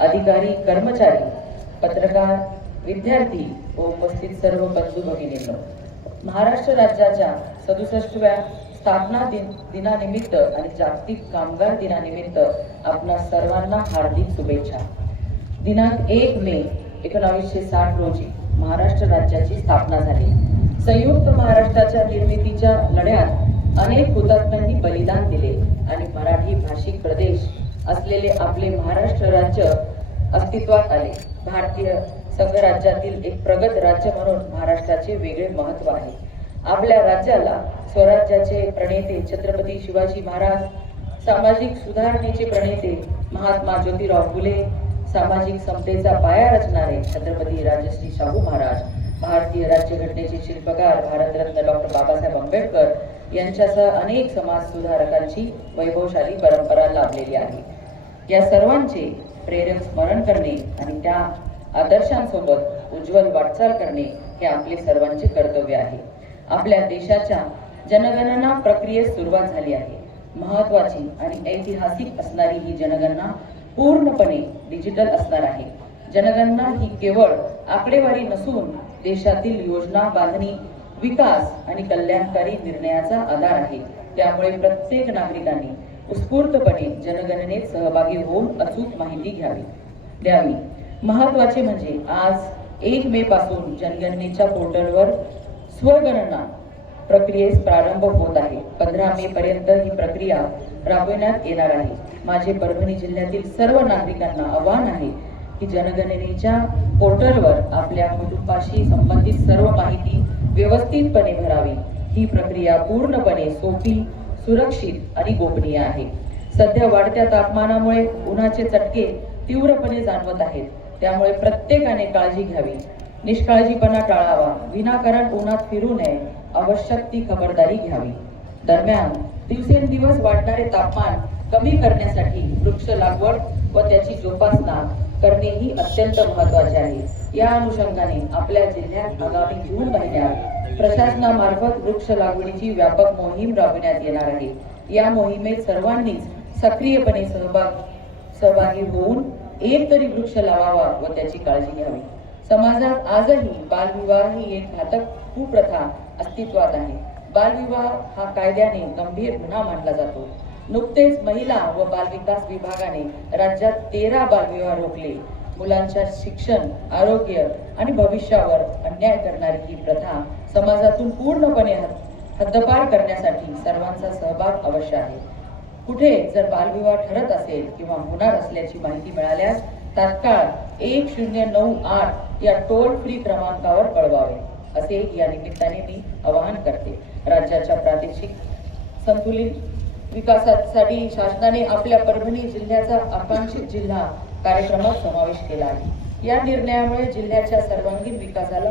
अधिकारी, कर्मचारी, पत्रकार, विद्यार्थी व उपस्थित सर्व बंधू भगिनींनो, महाराष्ट्र राज्याच्या 67व्या स्थापना दिनानिमित्त आणि जागतिक कामगार दिनानिमित्त आपणा सर्वांना हार्दिक शुभेच्छा। दिनांक 1 मे 1960 रोजी महाराष्ट्र राज्याची स्थापना झाली। संयुक्त महाराष्ट्राच्या निर्मितीच्या लढ्यात अनेक हुतात्म्यांनी बलिदान दिले आणि मराठी भाषिक प्रदेश असलेले आपले महाराष्ट्र राज्य अस्तित्वात आले। भारतीय संघराज्यातील एक प्रगत राज्य म्हणून महाराष्ट्राचे वेगळे महत्त्व आहे। आपल्या राज्याला स्वराज्याचे प्रणेते छत्रपती शिवाजी महाराज, सामाजिक सुधारणेचे प्रणेते महात्मा ज्योतिराव फुले, सामाजिक समतेचा पाया रचणारे छत्रपती राजश्री शाहू महाराज, भारतीय राज्यघटनेचे शिल्पकार भारतरत्न डॉक्टर बाबासाहेब आंबेडकर यांच्यासह अनेक समाज सुधारकांची वैभवशाली परंपरा लाभलेली आहे। या सर्वांचे प्रेरक स्मरण करणे आणि त्या आदर्शांसोबत उज्ज्वल वाटचाल करणे हे आपले सर्वांचे कर्तव्य आहे। आपल्या देशाच्या जनगणना प्रक्रियेस सुरुवात झाली आहे। महत्त्वाची आणि ऐतिहासिक असणारी ही जनगणना पूर्णपणे डिजिटल असणार आहे। जनगणना ही केवळ आकडेवारी नसून देशातील योजना बांधणी, विकास आणि कल्याणकारी निर्णयाचा आधार आहे। त्यामुळे प्रत्येक नागरिकांनी उत्स्फूर्तपणे जनगणनेत सहभागी होऊन अचूक माहिती द्यावी। महत्त्वाचे म्हणजे आज 1 मे पासून जनगणनेच्या पोर्टलवर स्वगणना प्रक्रियेस प्रारंभ होत आहे। 15 मे पर्यंत ही प्रक्रिया राबविण्यात येणार आहे। माझे परभणी जिल्ह्यातील सर्व नागरिकांना आवाहन आहे की जनगणनेच्या पोर्टलवर आपल्या कुटुंबाशी संबंधित सर्व माहिती व्यवस्थितपणे भरावी। ही प्रक्रिया पूर्णपणे सोपी, सुरक्षित आणि गोपनीय आहे। सध्या वाढत्या तापमानामुळे उन्हाचे चटके तीव्रपणे जाणवत आहेत। त्यामुळे प्रत्येकाने काळजी घ्यावी, निष्काळजीपणा टाळावा, विनाकारण उन्हात फिरू नये, आवश्यक ती खबरदारी घ्यावी। दरम्यान दिवसेंदिवस वाढणारे तापमान कमी करण्यासाठी वृक्ष लागवड व त्याची जोपासना करणे ही अत्यंत महत्त्वाचे आहे। या अनुषंगाने आपल्या जिल्ह्यात आगामी जून महिन्यात प्रशासनामार्फत वृक्ष लागवडीची व्यापक मोहीम राबविण्यात येणार आहे। या मोहिमेत सर्वांनीच सक्रियपणे सहभागी होऊन एक तरी वृक्ष लावावा व त्याची काळजी घ्यावी। समाजात आजही बालविवाह ही एक घातक कुप्रथा अस्तित्वात आहे। बालविवाह हा कायद्याने गंभीर गुन्हा मानला जातो। नुकतेच महिला व बालविकास विभागाने राज्यात 13 बालविवाह रोखले। मुलांच्या शिक्षण, आरोग्य आणि भविष्यावर अन्याय करणारी ही प्रथा समाजातून पूर्णपणे हद्दपार करण्यासाठी सर्वांचा सहभाग आवश्यक आहे। कुठे जर बालविवाह ठरत असेल किंवा होणार असल्याची माहिती मिळाल्यास तात्काळ 1098 या टोल फ्री क्रमांकावर कळवावे, असे या निमित्ताने मी आवाहन करते। राज्याच्या प्रादेशिक संतुलित विकासासाठी शासनाने आपल्या परभणी जिल्ह्याचा आकांक्षित जिल्हा कार्यक्रमात समावेश केला आहे। या निर्णयामुळे जिल्ह्याच्या सर्वांगीण विकासाला